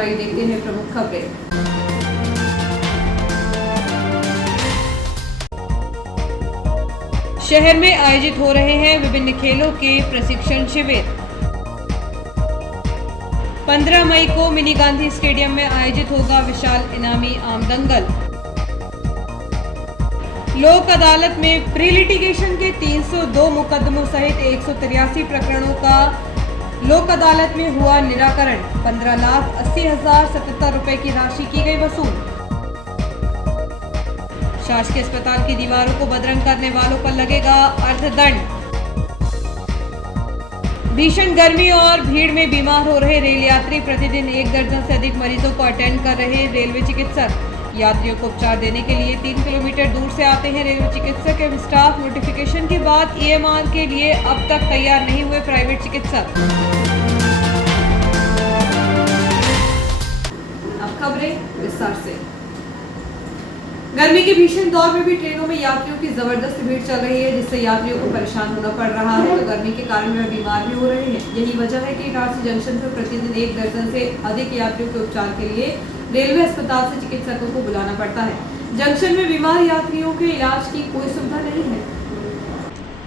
आइए देखते हैं प्रमुख खबरें। शहर में आयोजित हो रहे हैं विभिन्न खेलों के प्रशिक्षण शिविर। 15 मई को मिनी गांधी स्टेडियम में आयोजित होगा विशाल इनामी आम दंगल। लोक अदालत में प्री लिटिगेशन के 302 मुकदमों सहित 183 प्रकरणों का लोक अदालत में हुआ निराकरण। 15,80,077 रुपए की राशि की गई वसूल। शासकीय अस्पताल की दीवारों को बदरंग करने वालों पर लगेगा अर्थदंड। भीषण गर्मी और भीड़ में बीमार हो रहे रेल यात्री। प्रतिदिन 1 दर्जन से अधिक मरीजों को अटेंड कर रहे रेलवे चिकित्सक। यात्रियों को उपचार देने के लिए 3 किलोमीटर दूर से आते हैं रेलवे चिकित्सक एवं स्टाफ। नोटिफिकेशन के बाद EMR के लिए अब तक तैयार नहीं हुए प्राइवेट चिकित्सक। अब खबरें विस्तार से। गर्मी के भीषण दौर में भी ट्रेनों में यात्रियों की जबरदस्त भीड़ चल रही है, जिससे यात्रियों को परेशान होना पड़ रहा है। तो गर्मी के कारण वे बीमार भी हो रहे हैं। यही वजह है कि इटारसी जंक्शन पर प्रतिदिन 1 दर्जन से अधिक यात्रियों के उपचार के लिए रेलवे अस्पताल से चिकित्सकों को बुलाना पड़ता है। जंक्शन में बीमार यात्रियों के इलाज की कोई सुविधा नहीं है।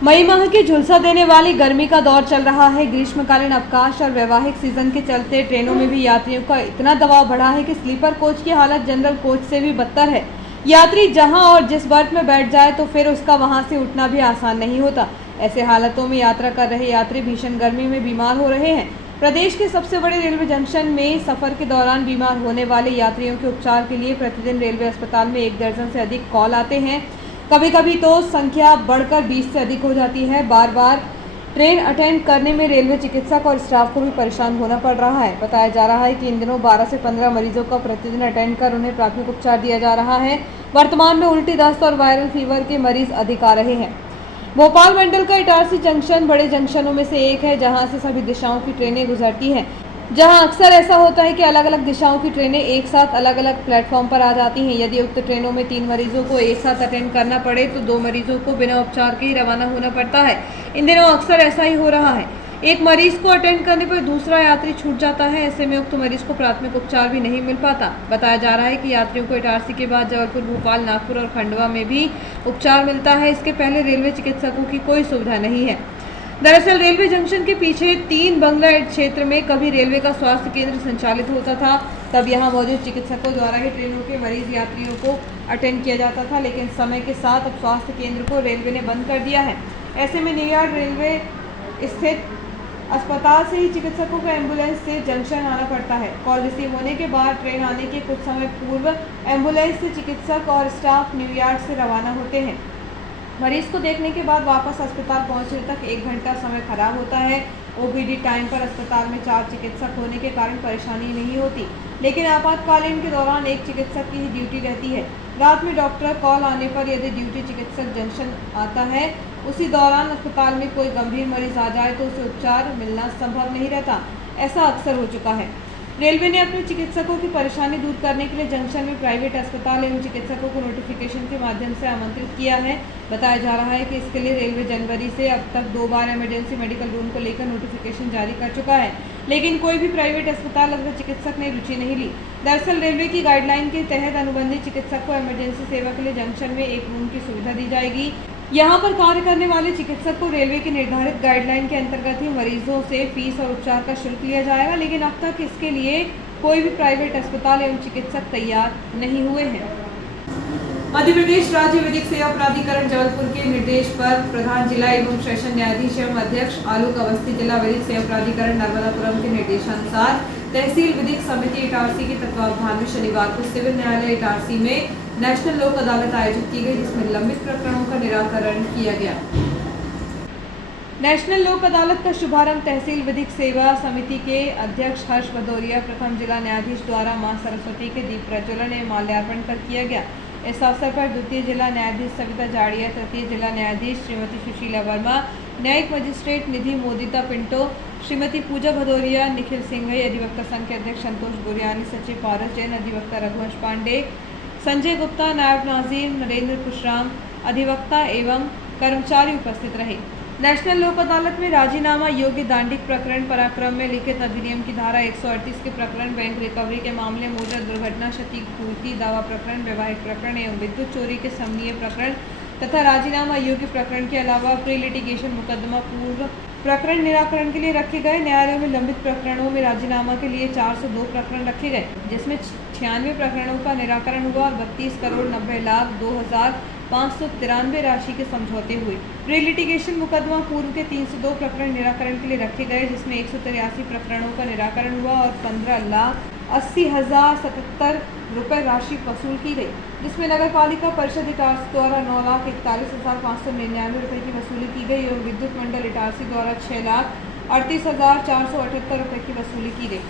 मई माह की झुलसा देने वाली गर्मी का दौर चल रहा है। ग्रीष्मकालीन अवकाश और वैवाहिक सीजन के चलते ट्रेनों में भी यात्रियों का इतना दबाव बढ़ा है कि स्लीपर कोच की हालत जनरल कोच से भी बदतर है। यात्री जहां और जिस बर्थ में बैठ जाए तो फिर उसका वहां से उठना भी आसान नहीं होता। ऐसे हालातों में यात्रा कर रहे यात्री भीषण गर्मी में बीमार हो रहे हैं। प्रदेश के सबसे बड़े रेलवे जंक्शन में सफर के दौरान बीमार होने वाले यात्रियों के उपचार के लिए प्रतिदिन रेलवे अस्पताल में 1 दर्जन से अधिक कॉल आते हैं। कभी कभी तो संख्या बढ़कर 20 से अधिक हो जाती है। बार बार ट्रेन अटेंड करने में रेलवे चिकित्सक और स्टाफ को भी परेशान होना पड़ रहा है। बताया जा रहा है कि इन दिनों 12 से 15 मरीजों का प्रतिदिन अटेंड कर उन्हें प्राथमिक उपचार दिया जा रहा है। वर्तमान में उल्टी, दस्त और वायरल फीवर के मरीज अधिक आ रहे हैं। भोपाल मंडल का इटारसी जंक्शन बड़े जंक्शनों में से एक है, जहां से सभी दिशाओं की ट्रेनें गुजरती हैं। जहां अक्सर ऐसा होता है कि अलग अलग दिशाओं की ट्रेनें एक साथ अलग अलग प्लेटफॉर्म पर आ जाती हैं। यदि उक्त ट्रेनों में 3 मरीजों को एक साथ अटेंड करना पड़े तो 2 मरीजों को बिना उपचार के ही रवाना होना पड़ता है। इन दिनों अक्सर ऐसा ही हो रहा है। एक मरीज को अटेंड करने पर दूसरा यात्री छूट जाता है। ऐसे में उक्त मरीज को प्राथमिक उपचार भी नहीं मिल पाता। बताया जा रहा है कि यात्रियों को इटारसी के बाद जबलपुर, भोपाल, नागपुर और खंडवा में भी उपचार मिलता है। इसके पहले रेलवे चिकित्सकों की कोई सुविधा नहीं है। दरअसल रेलवे जंक्शन के पीछे 3 बंगला क्षेत्र में कभी रेलवे का स्वास्थ्य केंद्र संचालित होता था। तब यहाँ मौजूद चिकित्सकों द्वारा ही ट्रेनों के मरीज यात्रियों को अटेंड किया जाता था, लेकिन समय के साथ अब स्वास्थ्य केंद्र को रेलवे ने बंद कर दिया है। ऐसे में न्यूयार्क रेलवे स्थित अस्पताल से ही चिकित्सकों को एम्बुलेंस से जंक्शन आना पड़ता है। कॉल रिसीव होने के बाद ट्रेन आने के कुछ समय पूर्व एम्बुलेंस से चिकित्सक और स्टाफ न्यूयार्क से रवाना होते हैं। मरीज को देखने के बाद वापस अस्पताल पहुंचने तक 1 घंटा समय खराब होता है। OPD टाइम पर अस्पताल में 4 चिकित्सक होने के कारण परेशानी नहीं होती, लेकिन आपातकालीन के दौरान 1 चिकित्सक की ही ड्यूटी रहती है। रात में डॉक्टर कॉल आने पर यदि ड्यूटी चिकित्सक जंक्शन आता है, उसी दौरान अस्पताल में कोई गंभीर मरीज आ जाए तो उसे उपचार मिलना संभव नहीं रहता। ऐसा अक्सर हो चुका है। रेलवे ने अपने चिकित्सकों की परेशानी दूर करने के लिए जंक्शन में प्राइवेट अस्पताल एवं चिकित्सकों को नोटिफिकेशन के माध्यम से आमंत्रित किया है। बताया जा रहा है कि इसके लिए रेलवे जनवरी से अब तक 2 बार इमरजेंसी मेडिकल रूम को लेकर नोटिफिकेशन जारी कर चुका है, लेकिन कोई भी प्राइवेट अस्पताल अथवा चिकित्सक ने रुचि नहीं ली। दरअसल रेलवे की गाइडलाइन के तहत अनुबंधित चिकित्सक को इमरजेंसी सेवा के लिए जंक्शन में एक रूम की सुविधा दी जाएगी। यहाँ पर कार्य करने वाले चिकित्सक को रेलवे की निर्धारित गाइडलाइन के अंतर्गत ही मरीजों से फीस और उपचार का शुल्क लिया जाएगा, लेकिन अब तक इसके लिए कोई भी प्राइवेट अस्पताल एवं चिकित्सक तैयार नहीं हुए हैं। मध्य प्रदेश राज्य विधिक सेवा प्राधिकरण जबलपुर के निर्देश पर प्रधान जिला एवं सेशन न्यायाधीश एवं अध्यक्ष आलोक अवस्थी, जिला विधिक सेवा प्राधिकरण नर्मदापुरम के निर्देशानुसार तहसील विधिक समिति इटारसी के तत्वावधान में शनिवार को सिविल न्यायालय इटारसी में नेशनल लोक अदालत आयोजित की गई, जिसमें लंबित प्रकरणों का निराकरण किया गया। नेशनल लोक अदालत का शुभारंभ तहसील विधिक सेवा समिति के अध्यक्ष हर्ष भदौरिया, प्रथम जिला न्यायाधीश द्वारा मां सरस्वती के दीप प्रज्वलन एवं माल्यार्पण कर किया गया। इस अवसर पर द्वितीय जिला न्यायाधीश सविता जाड़िया, तृतीय जिला न्यायाधीश श्रीमती सुशीला वर्मा, न्यायिक मजिस्ट्रेट निधि मोदिता पिंटो, श्रीमती पूजा भदौरिया, निखिल सिंघई, अधिवक्ता संघ के अध्यक्ष संतोष गुरियानी, सचिव पारस जैन, अधिवक्ता रघुवंश पांडे, संजय गुप्ता, नायब नाजीर नरेंद्र कुशराम, अधिवक्ता एवं कर्मचारी उपस्थित रहे। नेशनल लोक अदालत में राजीनामा योग्य दांडिक प्रकरण, पराक्रम में लिखित अधिनियम की धारा 138 के प्रकरण, बैंक रिकवरी के मामले, मोटर दुर्घटना क्षतिपूर्ति दावा प्रकरण, वैवाहिक प्रकरण एवं विद्युत चोरी के समन्वय प्रकरण तथा राजीनामा योग्य प्रकरण के अलावा प्री लिटिगेशन मुकदमा पूर्व प्रकरण निराकरण के लिए रखे गए। न्यायालयों में लंबित प्रकरणों में राजीनामा के लिए 402 प्रकरण रखे गए, जिसमें 96 प्रकरणों का निराकरण हुआ और 32,90,02,593 राशि के समझौते हुए। प्री लिटिगेशन मुकदमा पूर्व के 302 प्रकरण निराकरण के लिए रखे गए, जिसमें 183 प्रकरणों का निराकरण हुआ और 15,80,077 रुपये राशि वसूल की गई, जिसमें नगर पालिका परिषद इटारसी द्वारा 9,41,599 रुपये की वसूली की गई एवं विद्युत मंडल इटारसी द्वारा 6,38,478 रुपये की वसूली की गई।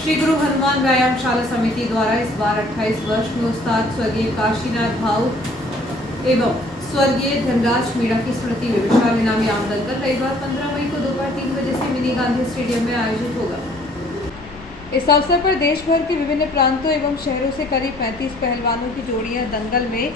श्री गुरु हनुमान व्यायामशाला समिति द्वारा इस बार 28 वर्ष में उस्ताद स्वर्गीय काशीनाथ भाऊ एवं स्वर्गीय धनराज मीणा की स्मृति में विशाल इनामी आम दंगल रविवार 15 मई को दोपहर 3 बजे से मिनी गांधी स्टेडियम में आयोजित होगा। इस अवसर पर देश भर के विभिन्न प्रांतों एवं शहरों से करीब 35 पहलवानों की जोड़ियां दंगल में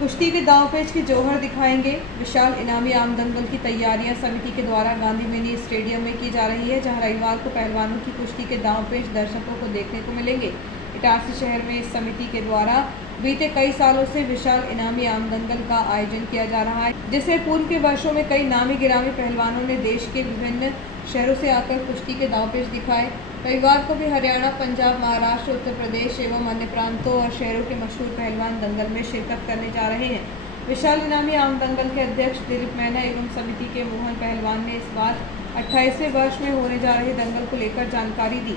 कुश्ती के दांवपेच के जौहर दिखाएंगे। विशाल इनामी आम दंगल की तैयारियां समिति के द्वारा गांधी मिनी स्टेडियम में की जा रही है, जहां रविवार को पहलवानों की कुश्ती के दांवपेच दर्शकों को देखने को मिलेंगे। इटारसी शहर में इस समिति के द्वारा बीते कई सालों से विशाल इनामी आम दंगल का आयोजन किया जा रहा है, जिससे पूर्व के वर्षों में कई नामी गिरामी पहलवानों ने देश के विभिन्न शहरों से आकर कुश्ती के दांवपेच दिखाए। रविवार को भी हरियाणा, पंजाब, महाराष्ट्र, उत्तर प्रदेश एवं अन्य प्रांतों और शहरों के मशहूर पहलवान दंगल में शिरकत करने जा रहे हैं। विशाल इनामी आम दंगल के अध्यक्ष दिलीप मैना एवं समिति के मोहन पहलवान ने इस बार 28वें वर्ष में होने जा रहे दंगल को लेकर जानकारी दी।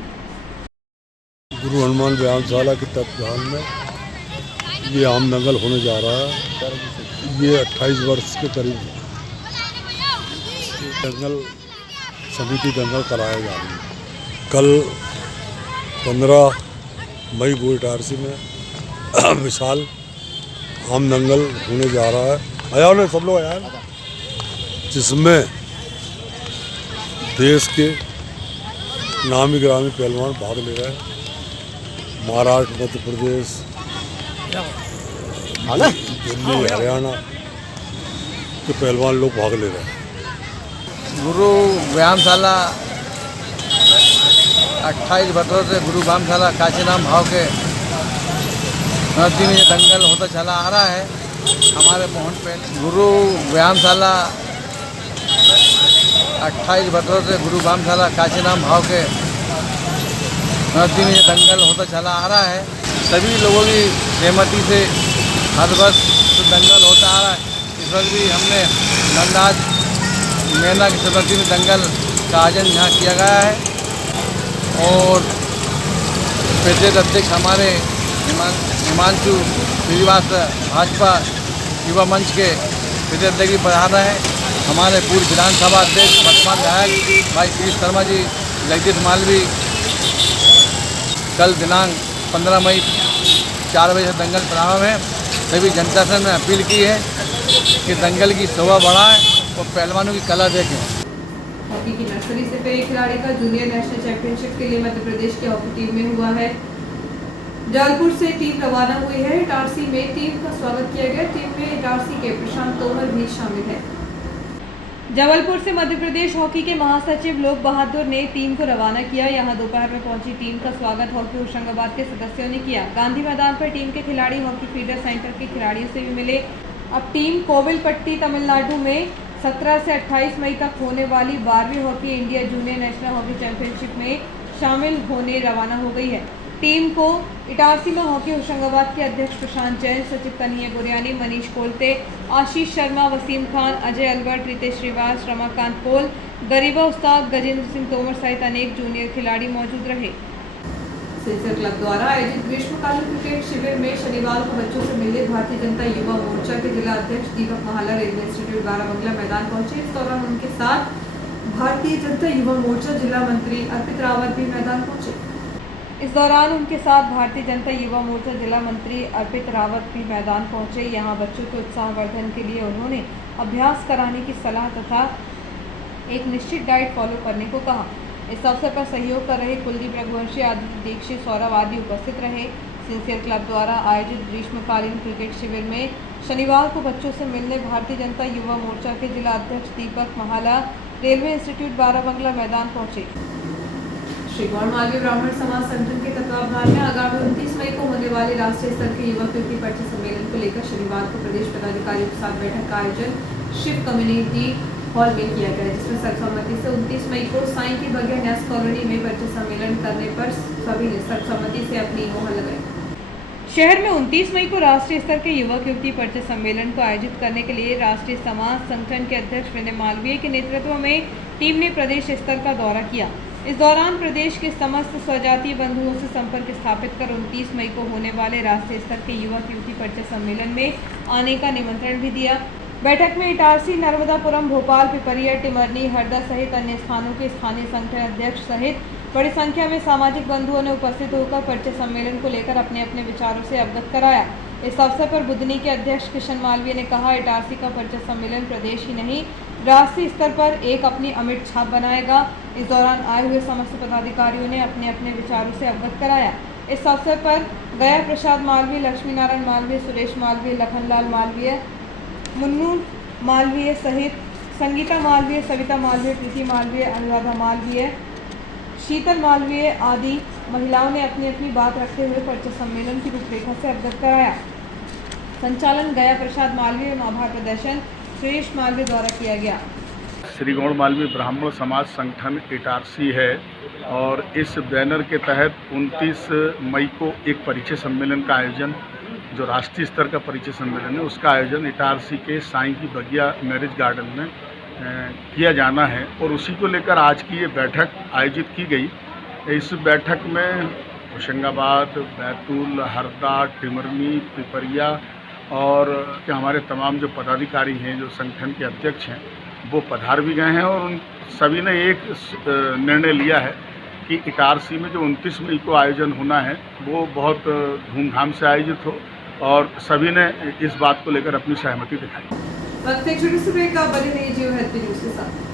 गुरु हनुमान व्यायामशाला के तत्वाधान में ये आम दंगल होने जा रहा है। ये 28 वर्ष के करीब दंगल समिति दंगल कराया जा रही है। कल 15 मई को इटारसी में विशाल आम दंगल होने जा रहा है। आया ना सब लोग आया, जिसमें देश के नामी गिरामी पहलवान भाग ले रहे हैं। महाराष्ट्र, मध्य प्रदेश, दिल्ली, हरियाणा के पहलवान लोग भाग ले रहे हैं। गुरु व्यायामशाला 28 वर्षों से गुरु व्यायामशाला काशीनाथ भाव के नदी में ये दंगल होता चला आ रहा है। हमारे मोहन पे गुरु व्यायामशाला 28 वर्षों से गुरु व्यायामशाला काशीनाथ भाव के नदी में ये दंगल होता चला आ रहा है। सभी लोगों की सहमति से हर वर्ष दंगल होता आ रहा है। इस वक्त भी हमने धनराज मीणा की स्मृति में दंगल का आयोजन यहाँ किया गया है और प्रदेश अध्यक्ष हमारे हिमांशु श्रीवास्तव भाजपा युवा मंच के प्रदेश अध्यक्ष भी पधार रहे हैं। हमारे पूर्व विधानसभा अध्यक्ष वर्तमान विधायक भाई पीयूष शर्मा जी, जगदीश मालवी कल दिनांक 15 मई 4 बजे से दंगल प्रारंभ है। सभी जनता से मैंने अपील की है कि दंगल की शोभा बढ़ाएं और पहलवानों की कला देखें। हॉकी की नर्सरी से पे एक खिलाड़ी का जूनियर नेशनल चैंपियनशिप के लिए मध्य प्रदेश की हॉकी टीम में हुआ है। जबलपुर से टीम रवाना हुई है। इटारसी में टीम का स्वागत किया गया। टीम में इटारसी के प्रशांत तोमर भी शामिल है। जबलपुर से मध्य प्रदेश हॉकी के महासचिव लोक बहादुर ने टीम को रवाना किया। यहां दोपहर में पहुंची टीम का स्वागत हॉकी होशंगाबाद के सदस्यों ने किया। गांधी मैदान पर टीम के खिलाड़ी हॉकी फीडर सेंटर के खिलाड़ियों से भी मिले। अब टीम कोविलपट्टी तमिलनाडु में 17 से 28 मई तक होने वाली 12वीं hockey India junior national hockey championship में शामिल होने रवाना हो गई है। टीम को इटारसी में हॉकी होशंगाबाद के अध्यक्ष प्रशांत जैन, सचिव कन्हैया गुरियानी, मनीष कोलते, आशीष शर्मा, वसीम खान, अजय अलबर्ट, रितेश श्रीवास, रमाकांत पोल, गरीबा उस्ताद, गजेंद्र सिंह तोमर सहित अनेक जूनियर खिलाड़ी मौजूद रहे। सिंसर क्लब द्वारा आयोजित ग्रीष्मकालीन क्रिकेट शिविर में शनिवार को बच्चों से मिले भारतीय जनता युवा मोर्चा के जिला अध्यक्ष दीपक महाला रेलवे इंस्टीट्यूट बाराबंगला मैदान पहुंचे। इस दौरान उनके साथ भारतीय जनता युवा मोर्चा जिला मंत्री अर्पित रावत भी मैदान पहुंचे। यहाँ बच्चों के उत्साहवर्धन के लिए उन्होंने अभ्यास कराने की सलाह तथा एक निश्चित डाइट फॉलो करने को कहा। इस अवसर पर सहयोग कर रहे कुलदीप रघुवंशी, आदित्य दीक्षित, सौरभ आदि उपस्थित रहे। सिंसियर क्लब द्वारा आयोजित ग्रीष्मकालीन क्रिकेट शिविर में शनिवार को बच्चों से मिलने भारतीय जनता युवा मोर्चा के जिला अध्यक्ष दीपक महाला रेलवे इंस्टीट्यूट बाराबंगला मैदान पहुंचे। श्री गौड़ मालवीय ब्राह्मण समाज संगठन के तत्वावधान में आगामी 29 मई को होने वाले राष्ट्रीय स्तर के युवा कीर्ति परिचय सम्मेलन को लेकर शनिवार को प्रदेश पदाधिकारियों के साथ बैठक का आयोजन शिव कम्युनिटी हॉल में किया गया, जिसमें सर्वसम्मति से 29 मई को साई की बगिया न्यास कॉलोनी में परिचय सम्मेलन करने पर सभी ने सर्वसम्मति से अपनी मोहर लगाई। शहर में 29 मई को राष्ट्रीय स्तर के युवा कीर्ति परिचय सम्मेलन को आयोजित करने के लिए राष्ट्रीय समाज संगठन के अध्यक्ष विनय मालवीय के नेतृत्व में टीम ने प्रदेश स्तर का दौरा किया। इस दौरान प्रदेश के समस्त स्वजातीय बंधुओं से संपर्क स्थापित कर 29 मई को होने वाले राष्ट्रीय स्तर के युवा कीर्ति परिचय सम्मेलन में आने का निमंत्रण भी दिया। बैठक में इटारसी, नर्मदापुरम, भोपाल, पिपरिया, टिमरनी, हरदा सहित अन्य स्थानों के स्थानीय संगठन अध्यक्ष सहित बड़ी संख्या में सामाजिक बंधुओं ने उपस्थित होकर परिचय सम्मेलन को लेकर अपने अपने विचारों से अवगत कराया। इस अवसर पर बुधनी के अध्यक्ष किशन मालवीय ने कहा, इटारसी का परिचय सम्मेलन प्रदेश ही नहीं राष्ट्रीय स्तर पर एक अपनी अमिट छाप बनाएगा। इस दौरान आए हुए समस्त पदाधिकारियों ने अपने अपने विचारों से अवगत कराया। इस अवसर पर गया प्रसाद मालवीय, लक्ष्मी नारायण मालवीय, सुरेश मालवीय, लखनलाल मालवीय, मुन्नू मालवीय सहित संगीता मालवीय, सविता मालवीय, प्रीति मालवीय, अनुराधा मालवीय, शीतल मालवीय आदि महिलाओं ने अपनी अपनी बात रखते हुए परिचय सम्मेलन की रूपरेखा से अवगत कराया। संचालन गया प्रसाद मालवीय एवं आभार प्रदर्शन सुरेश मालवीय द्वारा किया गया। श्री गौड़ मालवीय ब्राह्मण समाज संगठन इटारसी है और इस बैनर के तहत 29 मई को एक परिचय सम्मेलन का आयोजन, जो राष्ट्रीय स्तर का परिचय सम्मेलन है, उसका आयोजन इटारसी के साई की बगिया मैरिज गार्डन में किया जाना है और उसी को लेकर आज की ये बैठक आयोजित की गई। इस बैठक में होशंगाबाद, बैतूल, हरदा, टिमरनी, पिपरिया और हमारे तमाम जो पदाधिकारी हैं, जो संगठन के अध्यक्ष हैं, वो पधार भी गए हैं और उन सभी ने एक निर्णय लिया है कि इटारसी में जो 29 मई को आयोजन होना है वो बहुत धूमधाम से आयोजित हो और सभी ने इस बात को लेकर अपनी सहमति दिखाई। वक्त एक छोटे से ब्रेक का, बने रहिए जियो हेल्थ न्यूज के साथ।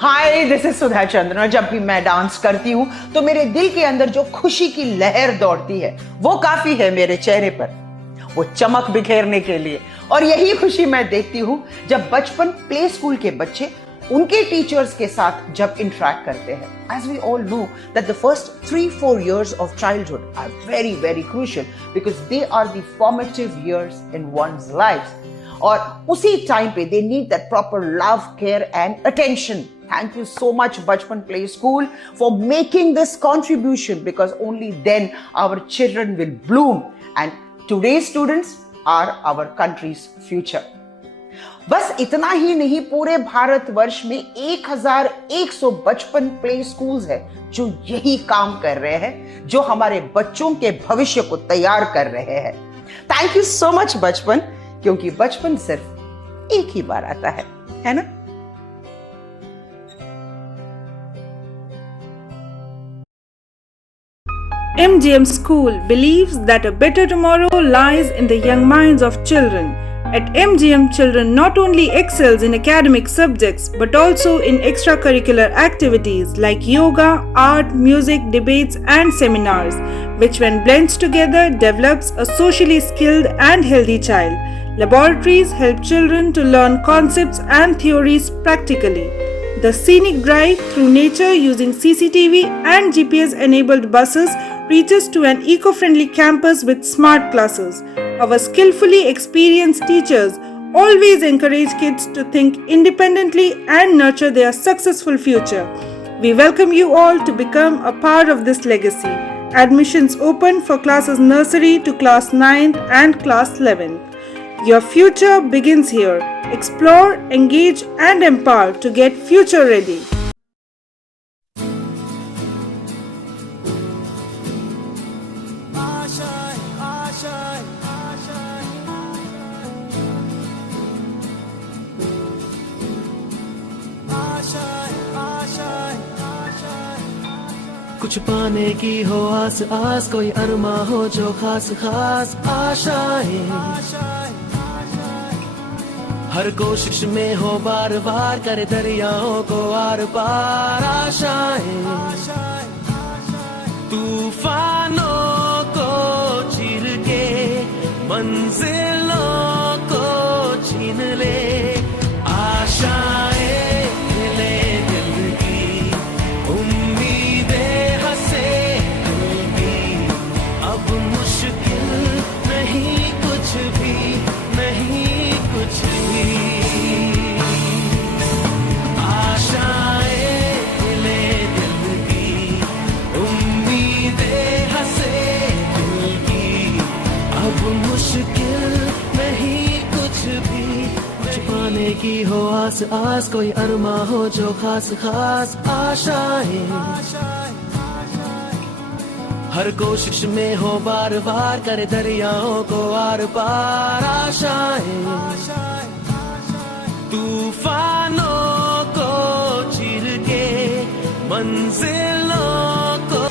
हाय, दिस इज सुधा चंद्रन और जब भी मैं डांस करती हूँ तो मेरे दिल के अंदर जो खुशी की लहर दौड़ती है वो काफी है मेरे चेहरे पर, वो चमक बिखेरने के लिए। और यही खुशी मैं देखती हूँ जब बचपन प्ले स्कूल के बच्चे उनके टीचर्स के साथ जब इंटरेक्ट करते हैं। As we all know that the first 3-4 years of childhood are very very crucial because they are the formative years in one's life. और उसी टाइम पे they need that proper love, care and attention. Thank you so much Bachpan Play School for making this contribution because only then our children will bloom and today's students are our country's future. बस इतना ही नहीं, पूरे भारतवर्ष में 1100 बचपन play schools है जो यही काम कर रहे हैं, जो हमारे बच्चों के भविष्य को तैयार कर रहे हैं। थैंक यू सो मच बचपन, क्योंकि बचपन सिर्फ एक ही बार आता है ना? MGM School believes that a better tomorrow lies in the young minds of children. At MGM, children not only excels in academic subjects but also in extracurricular activities like yoga, art, music, debates and seminars, which when blends together develops a socially skilled and healthy child. Laboratories help children to learn concepts and theories practically. The scenic drive through nature using CCTV and GPS-enabled buses reaches to an eco-friendly campus with smart classes. Our skillfully experienced teachers always encourage kids to think independently and nurture their successful future. We welcome you all to become a part of this legacy. Admissions open for classes nursery to class 9th and class 11th. Your future begins here. Explore, engage and empower to get future ready. कुछ पाने की हो आस आस, कोई अरमा हो जो खास खास आशाएं, हर कोशिश में हो बार बार करे दरियाओं को आर पार आशाएं, तूफानों को चीर के मंजिलों को छीन ले आशाएं, की हो आस आस, कोई अरमा हो जो खास खास आशाएं, हर कोशिश में हो बार बार करे दरियाओं को आर पार आशाएं, तूफानों को चीर के मंजिलों को।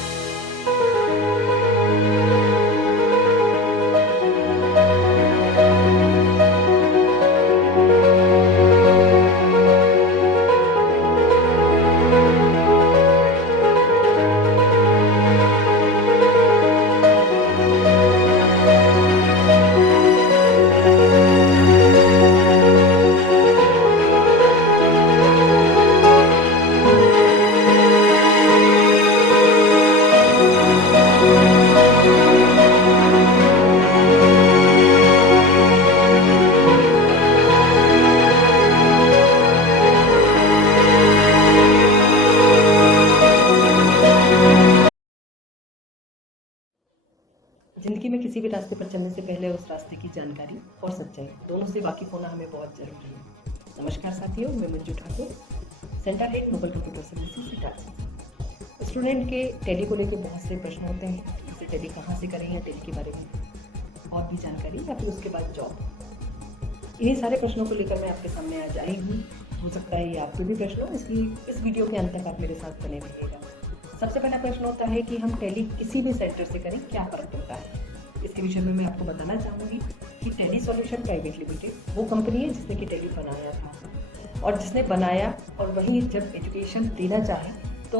जिंदगी में किसी भी रास्ते पर चलने से पहले उस रास्ते की जानकारी और सच्चाई दोनों से वाकिफ होना हमें बहुत जरूरी है। नमस्कार साथियों, मैं Manju Thakur, centre head Noble Computer Services Itarsi. Student के टैली को लेकर बहुत से प्रश्न होते हैं, जैसे टैली कहाँ से करें या टैली के बारे में और भी जानकारी या फिर उसके बाद जॉब। इन्हीं सारे प्रश्नों को लेकर मैं आपके सामने आज आई हूँ। हो सकता है ये आपके भी प्रश्न हो, इसलिए इस वीडियो के अंत तक आप मेरे साथ बने रहिएगा। सबसे पहला प्रश्न होता है कि हम टैली किसी भी सेंटर से करें क्या फ़र्क पड़ता है। इसके विषय में मैं आपको बताना चाहूँगी कि टैली सॉल्यूशन प्राइवेट लिमिटेड वो कंपनी है जिसने कि टैली बनाया था, और जिसने बनाया और वही जब एजुकेशन देना चाहे तो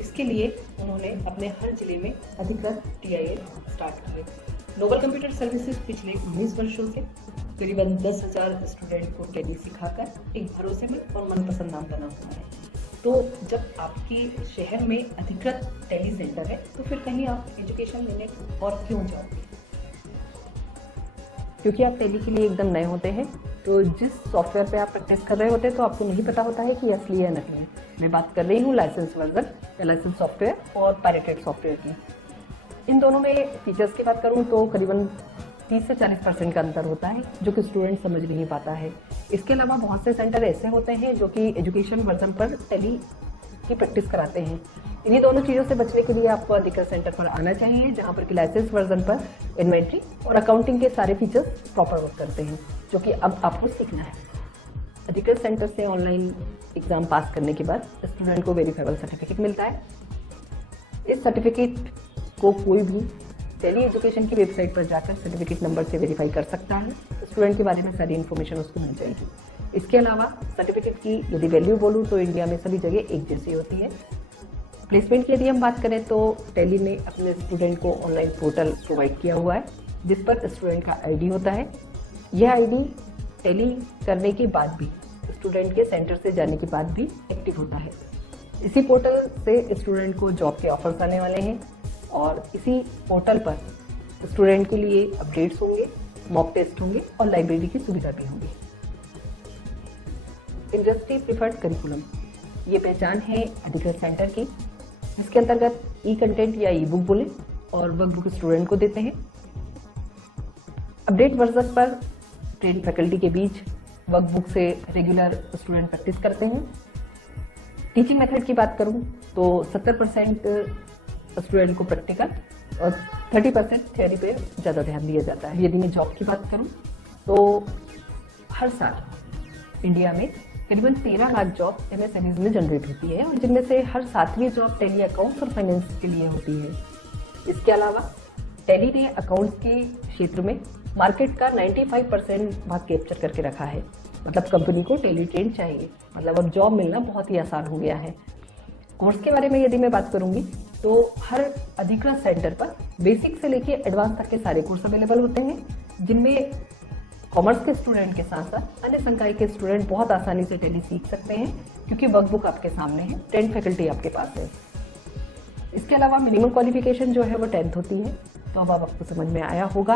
इसके लिए उन्होंने अपने हर जिले में अधिकृत TIL स्टार्ट किए। नोबल कंप्यूटर सर्विसेज पिछले 19 वर्षों से करीबन 10,000 स्टूडेंट को टैली सिखाकर एक भरोसेमंद और मनपसंद नाम बना हुआ है। तो जब आपकी शहर में अधिकृत टैली सेंटर है तो फिर कहीं आप एजुकेशन लेने और क्यों जाओगे, क्योंकि आप टैली के लिए एकदम नए होते हैं। तो जिस सॉफ्टवेयर पे आप प्रैक्टिस कर रहे होते हैं तो आपको नहीं पता होता है कि असली या नकली है। मैं बात कर रही हूँ लाइसेंस वर्जन या लाइसेंस सॉफ्टवेयर और पायरेटेड सॉफ्टवेयर की। इन दोनों में फीचर्स की बात करूँ तो करीबन 30 से 40% का अंतर होता है, जो कि स्टूडेंट समझ नहीं पाता है। इसके अलावा बहुत से सेंटर ऐसे होते हैं जो कि एजुकेशन वर्जन पर टैली की प्रैक्टिस कराते हैं। इन्हीं दोनों चीज़ों से बचने के लिए आपको अधिकृत सेंटर पर आना चाहिए, जहां पर कि लाइसेंस वर्जन पर इन्वेंट्री और अकाउंटिंग के सारे फीचर्स प्रॉपर वर्क करते हैं, जो कि अब आपको सीखना है। अधिकृत सेंटर से ऑनलाइन एग्जाम पास करने के बाद स्टूडेंट को वेरीफाइबल सर्टिफिकेट मिलता है। इस सर्टिफिकेट को कोई भी टैली एजुकेशन की वेबसाइट पर जाकर सर्टिफिकेट नंबर से वेरीफाई कर सकता है। स्टूडेंट के बारे में सारी इन्फॉर्मेशन उसको मिल जाएगी। इसके अलावा सर्टिफिकेट की यदि वैल्यू बोलूँ तो इंडिया में सभी जगह एक जैसी होती है। प्लेसमेंट की यदि हम बात करें तो टैली ने अपने स्टूडेंट को ऑनलाइन पोर्टल प्रोवाइड किया हुआ है, जिस पर स्टूडेंट का ID होता है। यह ID टैली करने के बाद भी, स्टूडेंट के सेंटर से जाने के बाद भी एक्टिव होता है। इसी पोर्टल से स्टूडेंट को जॉब के ऑफर्स आने वाले हैं, और इसी पोर्टल पर स्टूडेंट के लिए अपडेट्स होंगे, मॉक टेस्ट होंगे और लाइब्रेरी की सुविधा भी होगी। Industry preferred curriculum. ये पहचान है अधिकृत सेंटर की, जिसके अंतर्गत ई कंटेंट या ई बुक बोले और वर्कबुक स्टूडेंट को देते हैं। अपडेट वर्जन पर ट्रेन फैकल्टी के बीच वर्कबुक से रेगुलर स्टूडेंट प्रैक्टिस करते हैं। टीचिंग मेथड की बात करूं तो 70% स्टूडेंट को प्रैक्टिकल और 30% थ्योरी पे ज़्यादा ध्यान दिया जाता है। यदि मैं जॉब की बात करूं तो हर साल इंडिया में करीबन 13 लाख जॉब MSMEs में जनरेट होती है और जिनमें से हर 7वीं जॉब टैली अकाउंट्स और फाइनेंस के लिए होती है। इसके अलावा टैली ने अकाउंट्स के क्षेत्र में मार्केट का 95% भाग कैप्चर करके रखा है। मतलब कंपनी को टैली ट्रेन चाहिए, मतलब अब जॉब मिलना बहुत ही आसान हो गया है। कोर्स के बारे में यदि मैं बात करूंगी तो हर अधिकृत सेंटर पर बेसिक से लेके एडवांस तक के सारे कोर्स अवेलेबल होते हैं, जिनमें कॉमर्स के स्टूडेंट के साथ साथ अन्य संकाय के स्टूडेंट बहुत आसानी से टैली सीख सकते हैं, क्योंकि वर्कबुक आपके सामने है, ट्रेन फैकल्टी आपके पास है। इसके अलावा मिनिमम क्वालिफिकेशन जो है वो 10th होती है। तो अब आपको समझ में आया होगा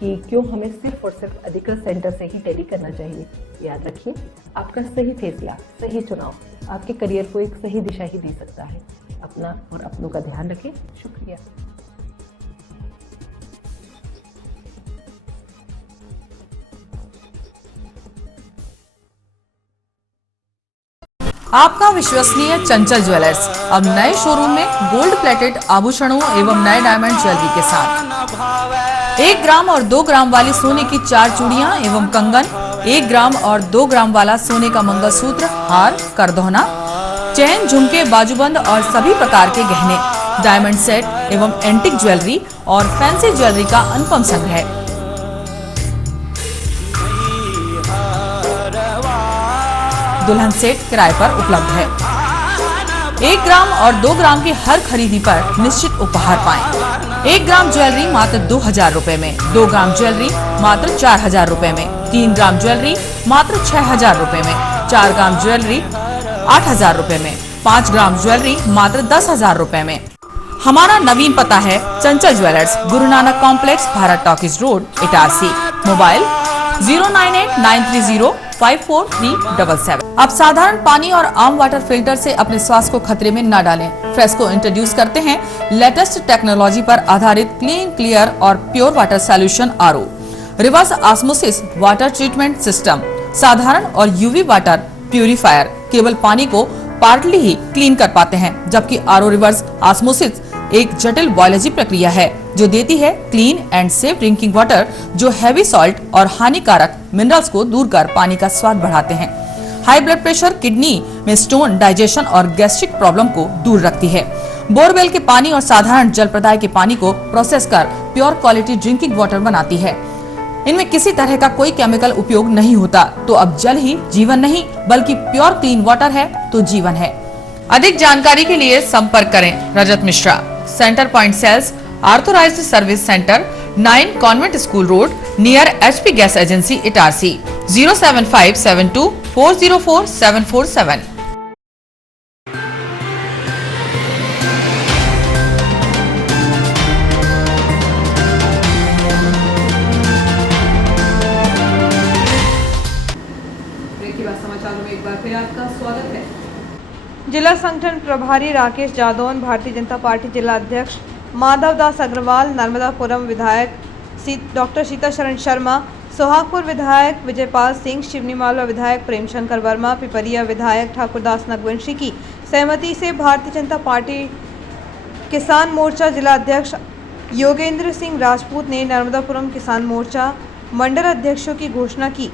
कि क्यों हमें सिर्फ और सिर्फ अधिकृत सेंटर से ही टैली करना चाहिए। याद रखिए, आपका सही फैसला, सही चुनाव आपके करियर को एक सही दिशा ही दे सकता है। अपना और अपनों का ध्यान रखें। शुक्रिया। आपका विश्वसनीय चंचल ज्वेलर्स अब नए शोरूम में गोल्ड प्लेटेड आभूषणों एवं नए डायमंड ज्वेलरी के साथ 1 ग्राम और 2 ग्राम वाली सोने की 4 चूड़ियां एवं कंगन, 1 ग्राम और 2 ग्राम वाला सोने का मंगलसूत्र, हार, करदौना, चैन, झुमके, बाजूबंद और सभी प्रकार के गहने, डायमंड सेट एवं एंटिक ज्वेलरी और फैंसी ज्वेलरी का अनुपम संग्रह। दुल्हन सेट किराए पर उपलब्ध है। 1 ग्राम और 2 ग्राम की हर खरीदी पर निश्चित उपहार पाएं। 1 ग्राम ज्वेलरी मात्र 2000 रुपए में, 2 ग्राम ज्वेलरी मात्र 4000 रुपए में, 3 ग्राम ज्वेलरी मात्र 6000 रुपए में, 4 ग्राम ज्वेलरी 8000 रुपए में, 5 ग्राम ज्वेलरी मात्र 10000 रुपए में। हमारा नवीन पता है चंचल jewellers, Guru Nanak complex, Bharat talkies road, Itarsi. Mobile 09893054377। अब साधारण पानी और आम वाटर फिल्टर से अपने स्वास्थ्य को खतरे में न डालें। फ्रेस्को इंट्रोड्यूस करते हैं लेटेस्ट टेक्नोलॉजी पर आधारित क्लीन, क्लियर और pure water solution RO, reverse osmosis water treatment system, साधारण और UV वाटर प्यूरिफायर केवल पानी को पार्टली ही क्लीन कर पाते हैं, जबकि RO रिवर्स ऑस्मोसिस एक जटिल बायोलॉजी प्रक्रिया है जो देती है clean and safe drinking water, जो हैवी सॉल्ट और हानिकारक मिनरल्स को दूर कर पानी का स्वाद बढ़ाते हैं। हाई ब्लड प्रेशर, किडनी में स्टोन, डाइजेशन और गैस्ट्रिक प्रॉब्लम को दूर रखती है। बोरवेल के पानी और साधारण जल प्रदाय के पानी को प्रोसेस कर प्योर क्वालिटी ड्रिंकिंग वाटर बनाती है। इनमें किसी तरह का कोई केमिकल उपयोग नहीं होता। तो अब जल ही जीवन नहीं बल्कि प्योर क्लीन वाटर है तो जीवन है। अधिक जानकारी के लिए संपर्क करें Rajat Mishra, centre point sales, authorised service centre, 9 convent school road, near HP gas agency, Itarsi. 07572404747। समाचारों में एक बार फिर आपका स्वागत है। जिला संगठन प्रभारी राकेश जादौन, भारतीय जनता पार्टी जिला अध्यक्ष माधव दास अग्रवाल, नर्मदापुरम विधायक डॉक्टर सीता शरण शर्मा, सोहागपुर विधायक विजयपाल सिंह, शिवनीमाला विधायक प्रेम शंकर वर्मा, पिपरिया विधायक ठाकुरदास नगवंशी की सहमति से भारतीय जनता पार्टी किसान मोर्चा जिला अध्यक्ष योगेंद्र सिंह राजपूत ने नर्मदापुरम किसान मोर्चा मंडल अध्यक्षों की घोषणा की।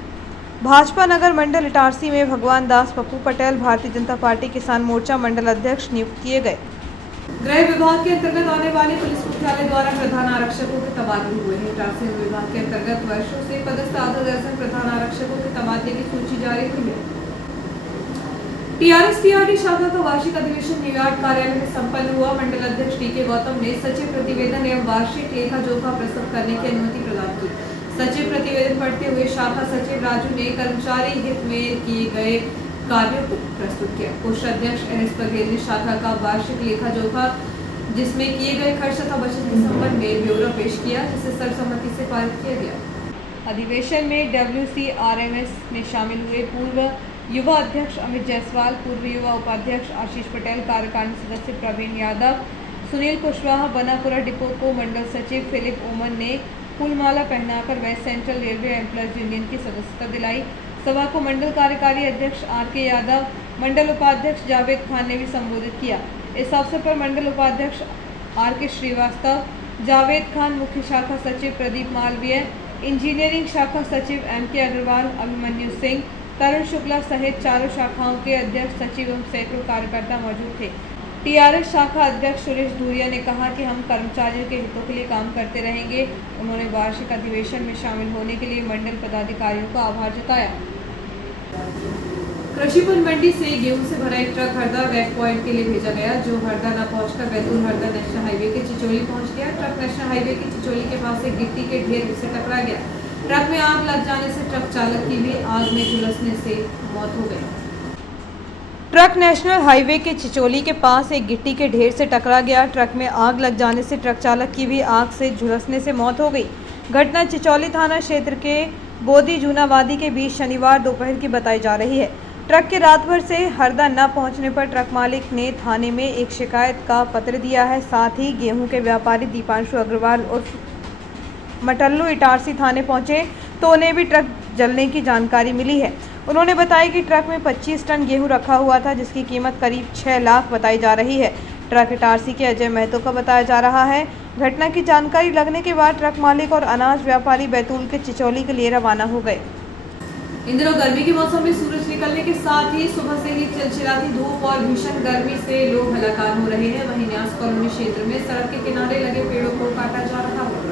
भाजपा नगर मंडल इटारसी में भगवान दास पप्पू पटेल भारतीय जनता पार्टी किसान मोर्चा मंडल अध्यक्ष नियुक्त किए गए। गृह विभाग के अंतर्गत आने वाले पुलिस मुख्यालय द्वारा प्रधान आरक्षकों के तबादले हुए हैं। इटारसी विभाग के अंतर्गत वर्षों से पदस्थ आधा दर्जन प्रधान आरक्षकों के तबादले की सूची जारी हुई है। TRS-TRD शाखा का वार्षिक अधिवेशन न्यूयॉर्क कार्यालय में संपन्न हुआ। मंडल अध्यक्ष DK गौतम ने सचिव प्रतिवेदन एवं वार्षिक लेखा जोखा प्रस्तुत करने की अनुमति प्रदान की। सचिव प्रतिवेदन पढ़ते हुए शाखा सचिव राजू ने कर्मचारी हित में किए गए कार्यों को प्रस्तुत किया। कोषाध्यक्ष NS बघेल ने शाखा का वार्षिक लेखा जोखा जिसमें किए गए खर्च तथा बचत के संबंध में ब्यौरा पेश किया, जिसे सर्वसम्मति से पारित किया गया। अधिवेशन में WCRMS में शामिल हुए पूर्व युवा अध्यक्ष अमित जायसवाल, पूर्व युवा उपाध्यक्ष आशीष पटेल, कार्यकारिणी सदस्य प्रवीण यादव, सुनील कुशवाहा, बनापुरा डिपो को मंडल सचिव फिलिप ओमन ने फूलमाला पहनाकर West Central Railway Employees Union की सदस्यता दिलाई। सभा को मंडल कार्यकारी अध्यक्ष आर.के. यादव, मंडल उपाध्यक्ष जावेद खान ने भी संबोधित किया। इस अवसर पर मंडल उपाध्यक्ष आर.के. श्रीवास्तव, जावेद खान, मुख्य शाखा सचिव प्रदीप मालवीय, इंजीनियरिंग शाखा सचिव M.K. अग्रवाल, अभिमन्यु सिंह, तरुण शुक्ला सहित चारों शाखाओं के अध्यक्ष सचिव एवं सैकड़ों कार्यकर्ता मौजूद थे। TRS शाखा अध्यक्ष सुरेश धूरिया ने कहा कि हम कर्मचारियों के हितों के लिए काम करते रहेंगे। उन्होंने वार्षिक अधिवेशन में शामिल होने के लिए मंडल पदाधिकारियों का आभार जताया। कृषिपुर मंडी से गेहूं से भरा एक ट्रक हरदा रैक पॉइंट के लिए भेजा गया, जो हरदा न पहुंचकर बैतूल हरदा नेशनल हाईवे के चिचोली पहुंच गया। ट्रक नेशनल हाईवे के चिचोली के पास एक गिट्टी के ढेर से टकरा गया। ट्रक में आग लग जाने से ट्रक चालक की भी आग में झुलसने से मौत हो गई। ट्रक नेशनल हाईवे के चिचोली के पास एक गिट्टी के ढेर से टकरा गया। ट्रक में आग लग जाने से ट्रक चालक की भी आग से झुलसने से मौत हो गई। घटना चिचोली थाना क्षेत्र के बोदी जूनावादी के बीच शनिवार दोपहर की बताई जा रही है। ट्रक के रात भर से हरदा न पहुंचने पर ट्रक मालिक ने थाने में एक शिकायत का पत्र दिया है। साथ ही गेहूं के व्यापारी दीपांशु अग्रवाल उर्फ मटल्लू इटारसी थाने पहुंचे तो उन्हें भी ट्रक जलने की जानकारी मिली है। उन्होंने बताया कि ट्रक में 25 टन गेहूं रखा हुआ था, जिसकी कीमत करीब 6 लाख बताई जा रही है। ट्रक इटारसी के अजय महतो का बताया जा रहा है। घटना की जानकारी लगने के बाद ट्रक मालिक और अनाज व्यापारी बैतूल के चिचोली के लिए रवाना हो गए। इन दिनों गर्मी के मौसम में सूरज निकलने के साथ ही सुबह से ही चिलचिलाती धूप और भीषण गर्मी से लोग हलाकान हो रहे हैं। वहीं न्यास कॉलोनी क्षेत्र में सड़क के किनारे लगे पेड़ों को काटा जा रहा है।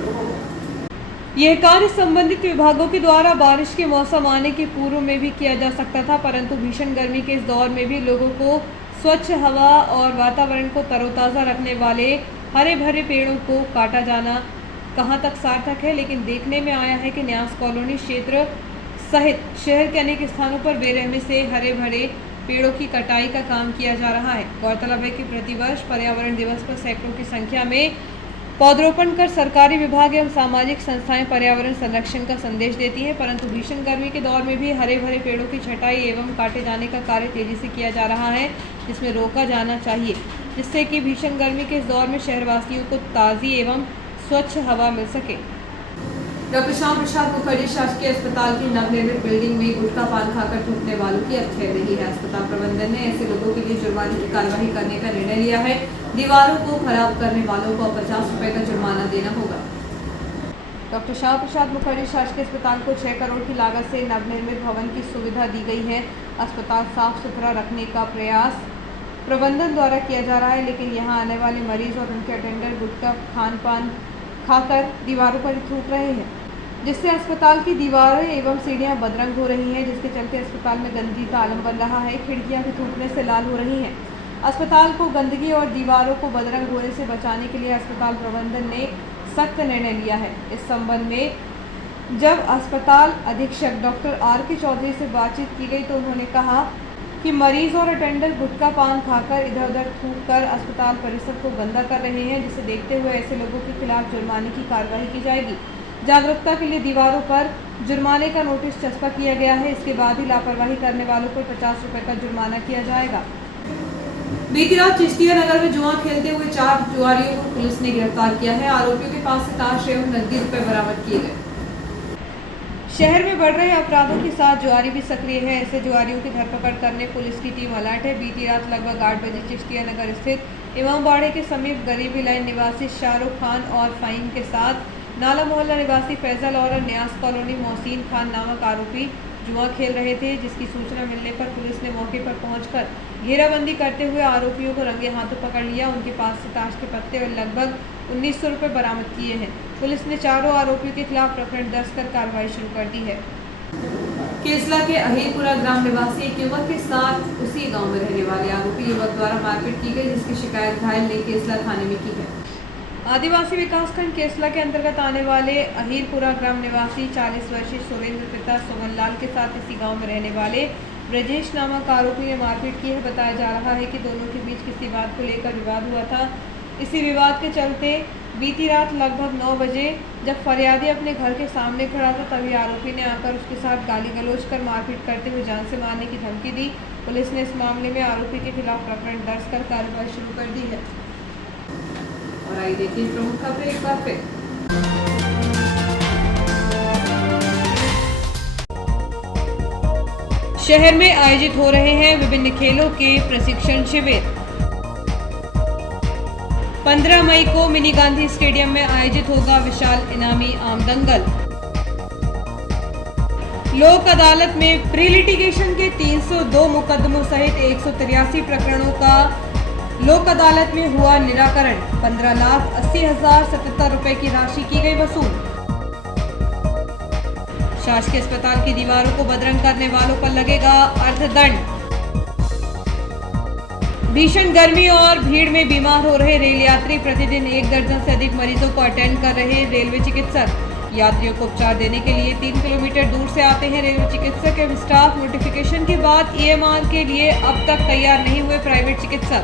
यह कार्य संबंधित विभागों के द्वारा बारिश के मौसम आने के पूर्व में भी किया जा सकता था, परंतु भीषण गर्मी के इस दौर में भी लोगों को स्वच्छ हवा और वातावरण को तरोताज़ा रखने वाले हरे भरे पेड़ों को काटा जाना कहां तक सार्थक है। लेकिन देखने में आया है कि न्यास कॉलोनी क्षेत्र सहित शहर के अनेक स्थानों पर बेरहमी से हरे भरे पेड़ों की कटाई का काम किया जा रहा है। गौरतलब है कि प्रतिवर्ष पर्यावरण दिवस पर सैकड़ों की संख्या में पौधरोपण कर सरकारी विभाग एवं सामाजिक संस्थाएं पर्यावरण संरक्षण का संदेश देती हैं, परंतु भीषण गर्मी के दौर में भी हरे भरे पेड़ों की छटाई एवं काटे जाने का कार्य तेजी से किया जा रहा है, जिसमें रोका जाना चाहिए, जिससे कि भीषण गर्मी के इस दौर में शहरवासियों को ताज़ी एवं स्वच्छ हवा मिल सके। डॉक्टर श्याम प्रसाद मुखर्जी शासकीय अस्पताल की नवनिर्मित बिल्डिंग में गुटखा पान खाकर थूकने वालों की अब खैर रही है। अस्पताल प्रबंधन ने ऐसे लोगों के लिए जुर्माने की कार्रवाई करने का निर्णय लिया है। दीवारों को खराब करने वालों को 50 रुपए का जुर्माना देना होगा। डॉक्टर श्याम प्रसाद मुखर्जी शासकीय अस्पताल को 6 करोड़ की लागत से नवनिर्मित भवन की सुविधा दी गई है। अस्पताल साफ सुथरा रखने का प्रयास प्रबंधन द्वारा किया जा रहा है, लेकिन यहाँ आने वाले मरीज और उनके अटेंडर गुटखा खान पान खाकर दीवारों पर थूक रहे हैं, जिससे अस्पताल की दीवारें एवं सीढ़ियां बदरंग हो रही हैं, जिसके चलते अस्पताल में गंदगी का आलम बन रहा है। खिड़कियां भी थूकने से लाल हो रही हैं। अस्पताल को गंदगी और दीवारों को बदरंग होने से बचाने के लिए अस्पताल प्रबंधन ने सख्त निर्णय लिया है। इस संबंध में जब अस्पताल अधीक्षक डॉक्टर R.के. चौधरी से बातचीत की गई तो उन्होंने कहा कि मरीज और अटेंडर गुटखा पान खाकर इधर उधर थूक कर अस्पताल परिसर को गंदा कर रहे हैं, जिसे देखते हुए ऐसे लोगों के खिलाफ जुर्माने की कार्रवाई की जाएगी। जागरूकता के लिए दीवारों पर जुर्माने का नोटिस चस्पा किया गया है। इसके बाद ही लापरवाही करने वालों पर 50 रुपए का जुर्माना किया जाएगा। बीती रात चिश्तिया नगर में जुआ खेलते हुए 4 जुआरियों को पुलिस ने गिरफ्तार किया है। आरोपियों के पास से ताश एवं नकदी रुपए बरामद किए गए। शहर में बढ़ रहे अपराधों के साथ जुआरी भी सक्रिय है। ऐसे जुआरियों की धरपकड़ करने पुलिस की टीम अलर्ट है। बीती रात लगभग 8 बजे चिश्तिया नगर स्थित इमामबाड़े के समीप गरीबी लाइन निवासी शाहरुख खान और फ़हीम के साथ नाला मोहल्ला निवासी फैजल और न्यास कॉलोनी मोहसिन खान नामक आरोपी जुआ खेल रहे थे, जिसकी सूचना मिलने पर पुलिस ने मौके पर पहुंचकर घेराबंदी करते हुए आरोपियों को रंगे हाथों पकड़ लिया। उनके पास से ताश के पत्ते और लगभग 1900 रुपये बरामद किए हैं। पुलिस ने चारों आरोपियों के खिलाफ प्रकरण दर्ज कर कार्रवाई शुरू कर दी है। केसला के अहीरपुरा ग्राम निवासी एक युवक के साथ उसी गाँव में रहने वाले आरोपी युवक द्वारा मारपीट की गई, जिसकी शिकायत घायल ने केसला थाने में की है। आदिवासी विकासखंड केसला के अंतर्गत आने वाले अहीरपुरा ग्राम निवासी 40 वर्षीय सुरेंद्र पिता सोमनलाल के साथ इसी गांव में रहने वाले ब्रजेश नामक आरोपी ने मारपीट की है। बताया जा रहा है कि दोनों के बीच किसी बात को लेकर विवाद हुआ था। इसी विवाद के चलते बीती रात लगभग 9 बजे जब फरियादी अपने घर के सामने खड़ा था, तभी आरोपी ने आकर उसके साथ गाली गलौज कर मारपीट करते हुए जान से मारने की धमकी दी। पुलिस ने इस मामले में आरोपी के खिलाफ प्रकरण दर्ज कर कार्रवाई शुरू कर दी है। और आइए देखिए प्रमुख खबरें एक बार फिर। शहर में आयोजित हो रहे हैं विभिन्न खेलों के प्रशिक्षण शिविर। 15 मई को मिनी गांधी स्टेडियम में आयोजित होगा विशाल इनामी आम दंगल। लोक अदालत में प्री लिटिगेशन के 302 मुकदमों सहित 183 प्रकरणों का लोक अदालत में हुआ निराकरण। 15,80,077 रुपए की राशि की गई वसूल। शासकीय अस्पताल की दीवारों को बदरंग करने वालों पर लगेगा अर्थदंड। भीषण गर्मी और भीड़ में बीमार हो रहे रेल यात्री, प्रतिदिन 1 दर्जन से अधिक मरीजों को अटेंड कर रहे रेलवे चिकित्सक। यात्रियों को उपचार देने के लिए 3 किलोमीटर दूर से आते हैं रेलवे चिकित्सक एवं स्टाफ। नोटिफिकेशन के बाद EMR के लिए अब तक तैयार नहीं हुए प्राइवेट चिकित्सक।